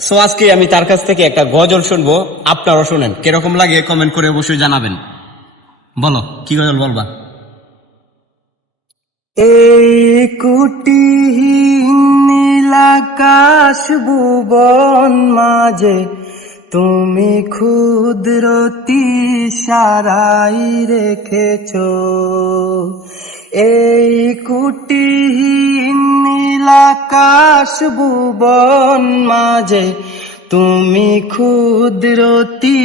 So আজকে আমি তার কাছ থেকে একটা গজল শুনব। আপনারাও শুনেন। কীরকম লাগে কমেন্ট করে অবশ্যই জানাবেন। বলো, কি গজল বলবা? এই কুটিহীন নীলাকাশ ভুবন মাঝে তুমি ক্ষুদ্রতি সারাই রেখেছ। এই কুটিহীন নীলাকাশ ভুবন মাঝে তুমি ক্ষুদ্রতি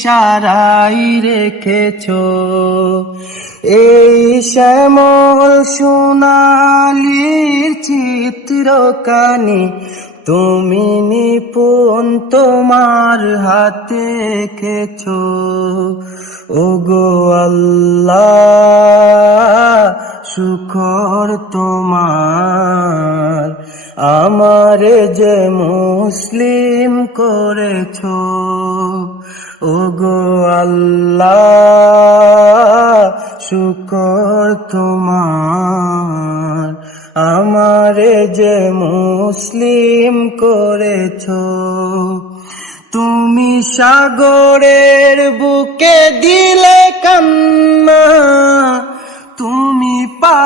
সারাই রেখেছ। এই শ্যামল সোনালির চিত্রকানি তুমি নিপুণ তোমার হাতে খেছ ও গো আল্লাহ সুখর তোমার। আমারে যে মুসলিম করেছ ও গো আল্লাহ শুকর তোমার। আমারে যে মুসলিম করেছ, তুমি সাগরের বুকে দিলে কান্না